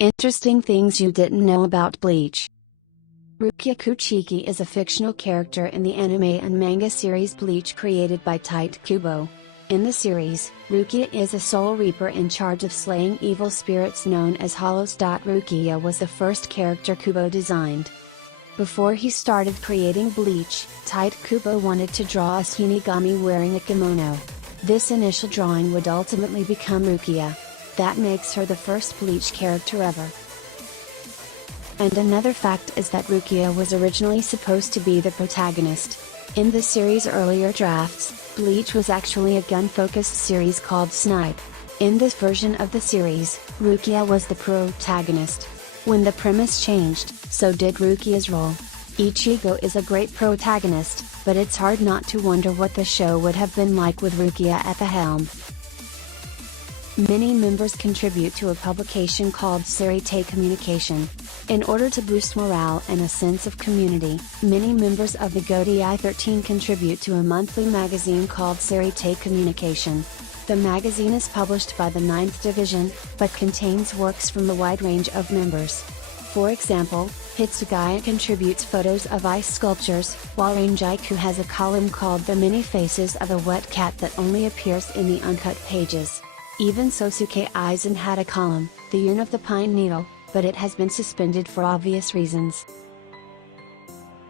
Interesting things you didn't know about Bleach. Rukia Kuchiki is a fictional character in the anime and manga series Bleach created by Tite Kubo. In the series, Rukia is a soul reaper in charge of slaying evil spirits known as Hollows. Rukia was the first character Kubo designed. Before he started creating Bleach, Tite Kubo wanted to draw a Shinigami wearing a kimono. This initial drawing would ultimately become Rukia. That makes her the first Bleach character ever. And another fact is that Rukia was originally supposed to be the protagonist. In the series' earlier drafts, Bleach was actually a gun-focused series called Snipe. In this version of the series, Rukia was the protagonist. When the premise changed, so did Rukia's role. Ichigo is a great protagonist, but it's hard not to wonder what the show would have been like with Rukia at the helm. Many members contribute to a publication called Sarite Communication. In order to boost morale and a sense of community, many members of the Godai 13 contribute to a monthly magazine called Sarite Communication. The magazine is published by the 9th Division, but contains works from a wide range of members. For example, Hitsugaya contributes photos of ice sculptures, while Rangiku has a column called The Many Faces of a Wet Cat that only appears in the uncut pages. Even Sosuke Aizen had a column, The Yearn of the Pine Needle, but it has been suspended for obvious reasons.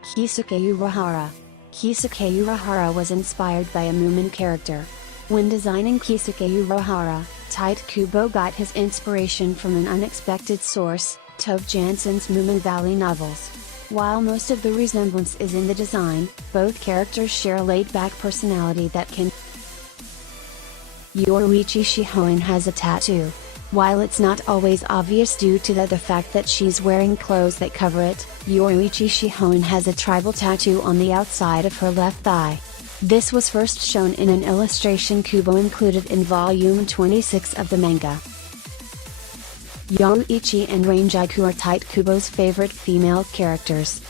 Kisuke Urahara. Kisuke Urahara was inspired by a Moomin character. When designing Kisuke Urahara, Tite Kubo got his inspiration from an unexpected source, Tove Janssen's Moomin Valley novels. While most of the resemblance is in the design, both characters share a laid-back personality that can. Yoruichi Shihoen has a tattoo. While it's not always obvious due to the fact that she's wearing clothes that cover it, Yoruichi Shihoen has a tribal tattoo on the outside of her left thigh. This was first shown in an illustration Kubo included in volume 26 of the manga. Yoruichi and Rangiku are Tite Kubo's favorite female characters.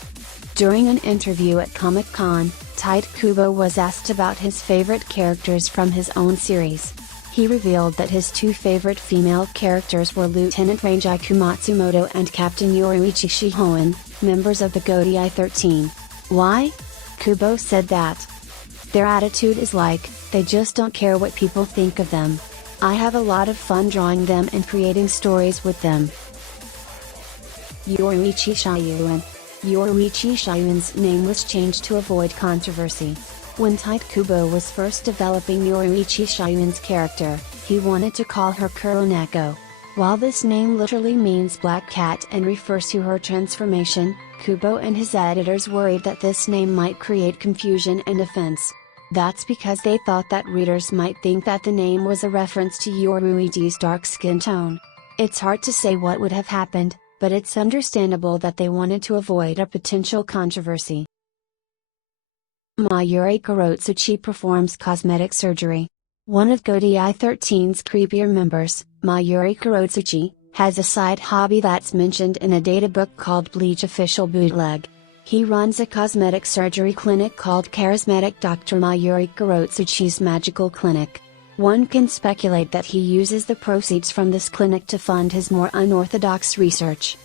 During an interview at Comic-Con, Tite Kubo was asked about his favorite characters from his own series. He revealed that his two favorite female characters were Lieutenant Rangiku Matsumoto and Captain Yoruichi Shihoen, members of the Godai 13. Why? Kubo said that their attitude is like, they just don't care what people think of them. I have a lot of fun drawing them and creating stories with them. Yoruichi Shihoen. Yoruichi Shihoen's name was changed to avoid controversy. When Tite Kubo was first developing Yoruichi Shihoen's character, he wanted to call her Kuroneko. While this name literally means black cat and refers to her transformation, Kubo and his editors worried that this name might create confusion and offense. That's because they thought that readers might think that the name was a reference to Yoruichi's dark skin tone. It's hard to say what would have happened, but it's understandable that they wanted to avoid a potential controversy. Mayuri Kurozuchi performs cosmetic surgery. One of Godai 13's creepier members, Mayuri Kurozuchi, has a side hobby that's mentioned in a databook called Bleach Official Bootleg. He runs a cosmetic surgery clinic called Charismatic Dr. Mayuri Kurozuchi's Magical Clinic. One can speculate that he uses the proceeds from this clinic to fund his more unorthodox research.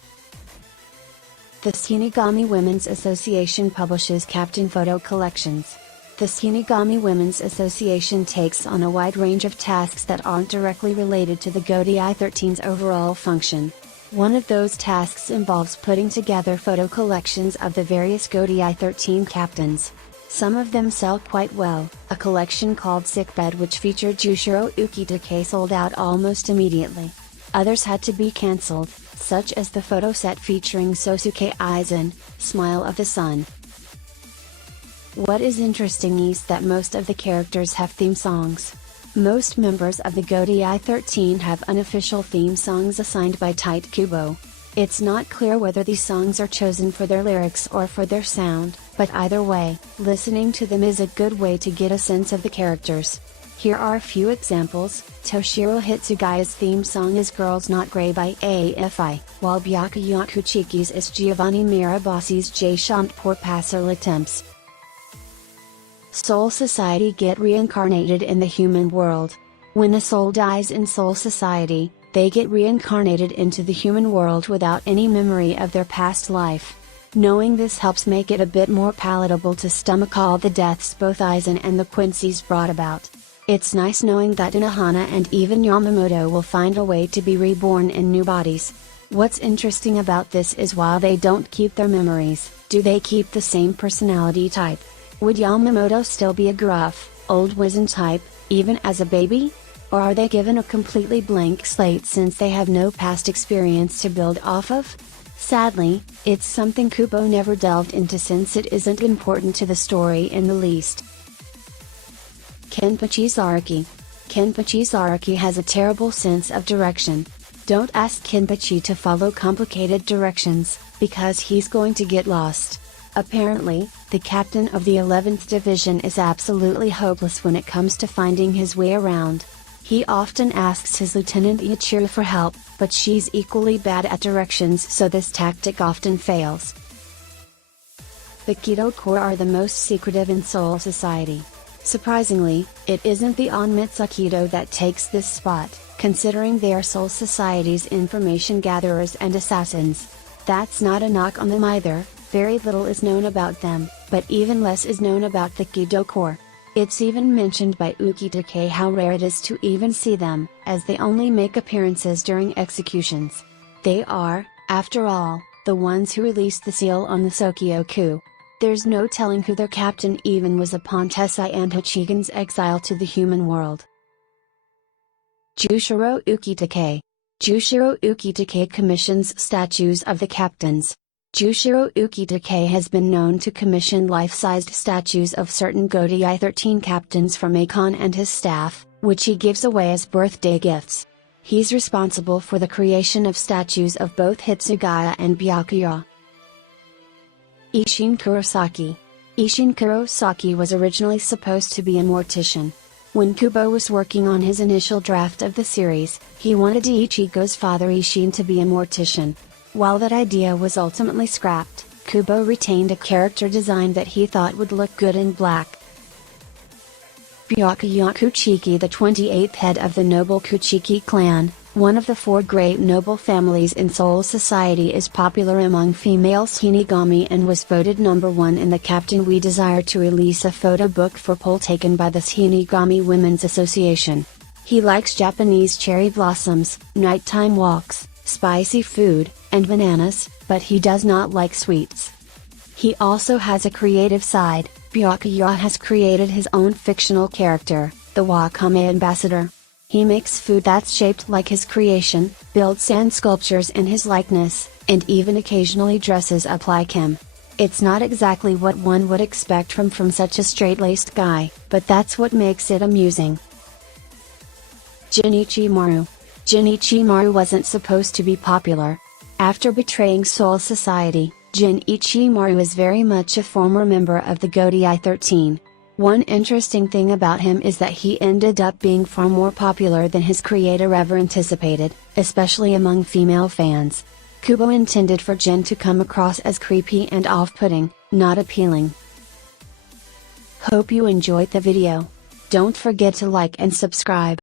The Shinigami Women's Association publishes Captain Photo collections. The Shinigami Women's Association takes on a wide range of tasks that aren't directly related to the Godai 13's overall function. One of those tasks involves putting together photo collections of the various Godai 13 captains. Some of them sell quite well. A collection called Sickbed, which featured Jushiro Ukitake, sold out almost immediately. Others had to be cancelled, such as the photo set featuring Sosuke Aizen, Smile of the Sun. What is interesting is that most of the characters have theme songs. Most members of the Godai 13 have unofficial theme songs assigned by Tite Kubo. It's not clear whether these songs are chosen for their lyrics or for their sound, but either way, listening to them is a good way to get a sense of the characters. Here are a few examples. Toshiro Hitsugaya's theme song is Girls Not Grey by AFI, while Byakuya Kuchiki's is Giovanni Mirabassi's Je chante pour passer le temps. Soul Society get reincarnated in the human world. When a soul dies in Soul Society, They get reincarnated into the human world without any memory of their past life. Knowing this helps make it a bit more palatable to stomach all the deaths both Aizen and the Quincy's brought about. It's nice knowing that Inohana and even Yamamoto will find a way to be reborn in new bodies. What's interesting about this is while they don't keep their memories, do they keep the same personality type? Would Yamamoto still be a gruff, old wizened type, even as a baby? Or are they given a completely blank slate since they have no past experience to build off of? Sadly, it's something Kubo never delved into since it isn't important to the story in the least. Kenpachi Zaraki. Kenpachi Zaraki has a terrible sense of direction. Don't ask Kenpachi to follow complicated directions, because he's going to get lost. Apparently, the captain of the 11th Division is absolutely hopeless when it comes to finding his way around. He often asks his lieutenant Ichiro for help, but she's equally bad at directions, so this tactic often fails. The Keto Core are the most secretive in Soul Society. Surprisingly, it isn't the Onmitsu Keto that takes this spot, considering they are Soul Society's information gatherers and assassins. That's not a knock on them either. Very little is known about them, but even less is known about the Keto Core. It's even mentioned by Ukitake how rare it is to even see them, as they only make appearances during executions. They are, after all, the ones who released the seal on the Sokyo coup. There's no telling who their captain even was upon Tessai and Hachigen's exile to the human world. Jushiro Ukitake. Jushiro Ukitake commissions statues of the captains. Jushiro Ukitake has been known to commission life-sized statues of certain Godai 13 captains from Akon and his staff, which he gives away as birthday gifts. He's responsible for the creation of statues of both Hitsugaya and Byakuya. Ichin Kurosaki. Ichin Kurosaki was originally supposed to be a mortician. When Kubo was working on his initial draft of the series, he wanted Ichigo's father Ichin to be a mortician. While that idea was ultimately scrapped, Kubo retained a character design that he thought would look good in black. Byakuya Kuchiki, the 28th head of the noble Kuchiki clan, one of the 4 great noble families in Soul Society, is popular among female Shinigami and was voted number 1 in the Captain We Desire to release a photo book for poll taken by the Shinigami Women's Association. He likes Japanese cherry blossoms, nighttime walks, spicy food, and bananas, but he does not like sweets. He also has a creative side. Byakuya has created his own fictional character, the Wakame Ambassador. He makes food that's shaped like his creation, builds sand sculptures in his likeness, and even occasionally dresses up like him. It's not exactly what one would expect from such a straight-laced guy, but that's what makes it amusing. Jinichi Maru. Jinichi Maru wasn't supposed to be popular. After betraying Soul Society, Jinichi Maru is very much a former member of the Godai 13. One interesting thing about him is that he ended up being far more popular than his creator ever anticipated, especially among female fans. Kubo intended for Jin to come across as creepy and off-putting, not appealing. Hope you enjoyed the video. Don't forget to like and subscribe.